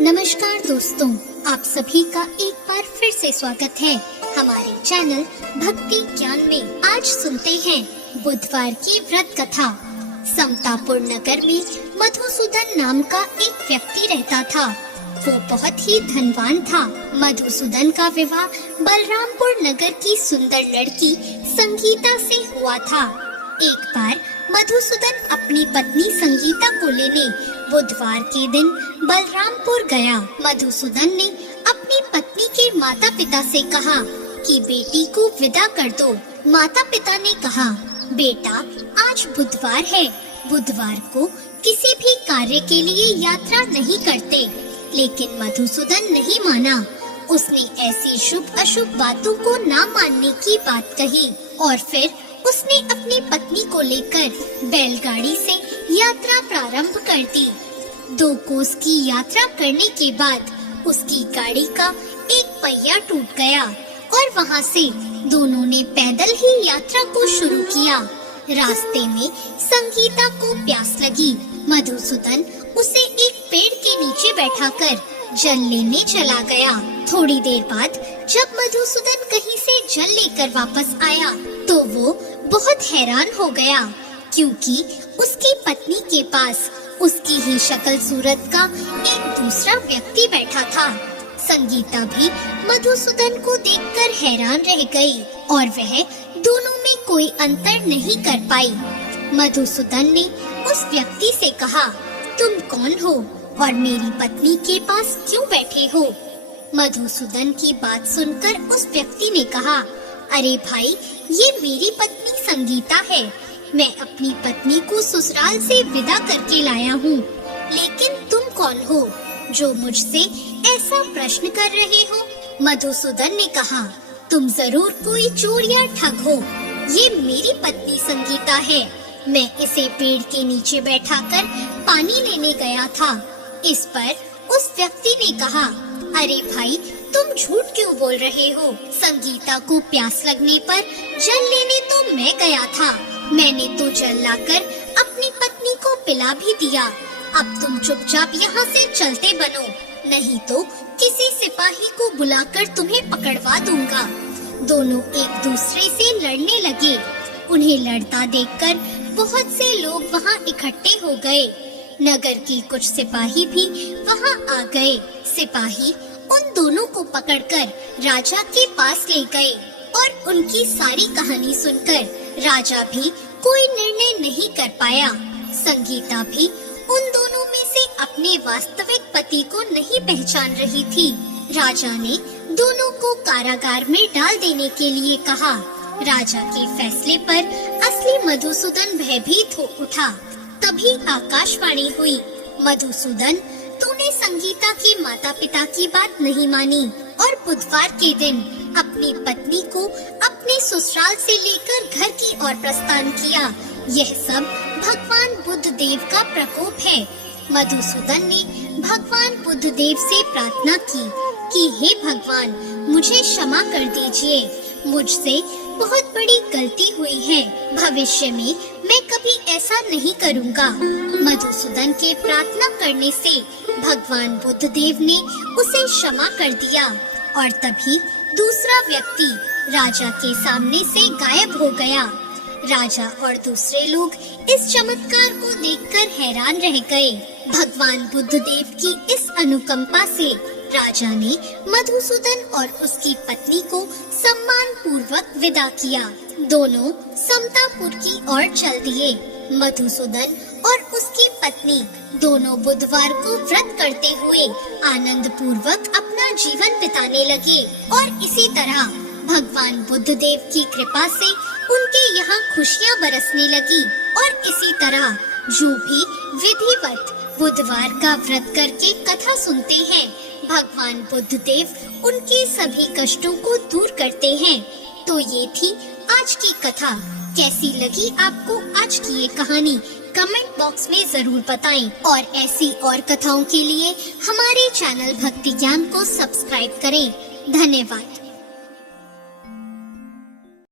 नमस्कार दोस्तों, आप सभी का एक बार फिर से स्वागत है हमारे चैनल भक्ति ज्ञान में। आज सुनते हैं बुधवार की व्रत कथा। समतापुर नगर में मधुसूदन नाम का एक व्यक्ति रहता था। वो बहुत ही धनवान था। मधुसूदन का विवाह बलरामपुर नगर की सुंदर लड़की संगीता से हुआ था। एक बार मधुसूदन अपनी पत्नी संगीता को लेने बुधवार के दिन बलरामपुर गया। मधुसूदन ने अपनी पत्नी के माता पिता से कहा कि बेटी को विदा कर दो। माता पिता ने कहा, बेटा आज बुधवार है, बुधवार को किसी भी कार्य के लिए यात्रा नहीं करते। लेकिन मधुसूदन नहीं माना। उसने ऐसी शुभ अशुभ बातों को ना मानने की बात कही और फिर उसने अपनी पत्नी को लेकर बैलगाड़ी से यात्रा प्रारंभ कर दी। 2 कोस की यात्रा करने के बाद उसकी गाड़ी का एक पहिया टूट गया और वहां से दोनों ने पैदल ही यात्रा को शुरू किया। रास्ते में संगीता को प्यास लगी। मधुसूदन उसे एक पेड़ के नीचे बैठाकर जल लेने चला गया। थोड़ी देर बाद जब मधुसूदन कहीं से जल लेकर वापस आया तो वो बहुत हैरान हो गया, क्योंकि उसकी पत्नी के पास उसकी ही शक्ल सूरत का एक दूसरा व्यक्ति बैठा था। संगीता भी मधुसूदन को देखकर हैरान रह गई और वह दोनों में कोई अंतर नहीं कर पाई। मधुसूदन ने उस व्यक्ति से कहा, तुम कौन हो और मेरी पत्नी के पास क्यों बैठे हो? मधुसूदन की बात सुनकर उस व्यक्ति ने कहा, अरे भाई, ये मेरी पत्नी संगीता है। मैं अपनी पत्नी को ससुराल से विदा करके लाया हूँ। लेकिन तुम कौन हो जो मुझसे ऐसा प्रश्न कर रहे हो? मधुसूदन ने कहा, तुम जरूर कोई चोर या ठग हो। ये मेरी पत्नी संगीता है। मैं इसे पेड़ के नीचे बैठाकर पानी लेने गया था। इस पर उस व्यक्ति ने कहा, अरे भाई, तुम झूठ क्यों बोल रहे हो? संगीता को प्यास लगने पर जल लेने तो मैं गया था। मैंने तो जल लाकर अपनी पत्नी को पिला भी दिया। अब तुम चुपचाप यहाँ से चलते बनो, नहीं तो किसी सिपाही को बुलाकर तुम्हें पकड़वा दूंगा। दोनों एक दूसरे से लड़ने लगे। उन्हें लड़ता देखकर बहुत से लोग वहाँ इकट्ठे हो गए। नगर के कुछ सिपाही भी वहाँ आ गए। सिपाही उन दोनों को पकड़कर राजा के पास ले गए और उनकी सारी कहानी सुनकर राजा भी कोई निर्णय नहीं कर पाया। संगीता भी उन दोनों में से अपने वास्तविक पति को नहीं पहचान रही थी। राजा ने दोनों को कारागार में डाल देने के लिए कहा। राजा के फैसले पर असली मधुसूदन भयभीत हो उठा। तभी आकाशवाणी हुई, मधुसूदन, तूने संगीता के माता पिता की बात नहीं मानी और बुधवार के दिन अपनी पत्नी को अपने ससुराल से लेकर घर की ओर प्रस्थान किया। यह सब भगवान बुद्ध देव का प्रकोप है। मधुसूदन ने भगवान बुद्ध देव से प्रार्थना की कि हे भगवान, मुझे क्षमा कर दीजिए। मुझसे बहुत बड़ी गलती हुई है। भविष्य में मैं कभी ऐसा नहीं करूँगा। मधुसूदन के प्रार्थना करने से भगवान बुद्ध देव ने उसे क्षमा कर दिया और तभी दूसरा व्यक्ति राजा के सामने से गायब हो गया। राजा और दूसरे लोग इस चमत्कार को देखकर हैरान रह गए। भगवान बुद्ध देव की इस अनुकंपा से राजा ने मधुसूदन और उसकी पत्नी को सम्मान पूर्वक विदा किया। दोनों समतापुर की ओर चल दिए। मधुसूदन और उसकी पत्नी दोनों बुधवार को व्रत करते हुए आनंद पूर्वक अपना जीवन बिताने लगे और इसी तरह भगवान बुद्ध देव की कृपा से उनके यहाँ खुशियाँ बरसने लगी। और इसी तरह जो भी विधिवत बुधवार का व्रत करके कथा सुनते हैं, भगवान बुद्ध देव उनके सभी कष्टों को दूर करते हैं। तो ये थी आज की कथा। कैसी लगी आपको आज की ये कहानी? कमेंट बॉक्स में जरूर बताएं और ऐसी और कथाओं के लिए हमारे चैनल भक्ति ज्ञान को सब्सक्राइब करें। धन्यवाद।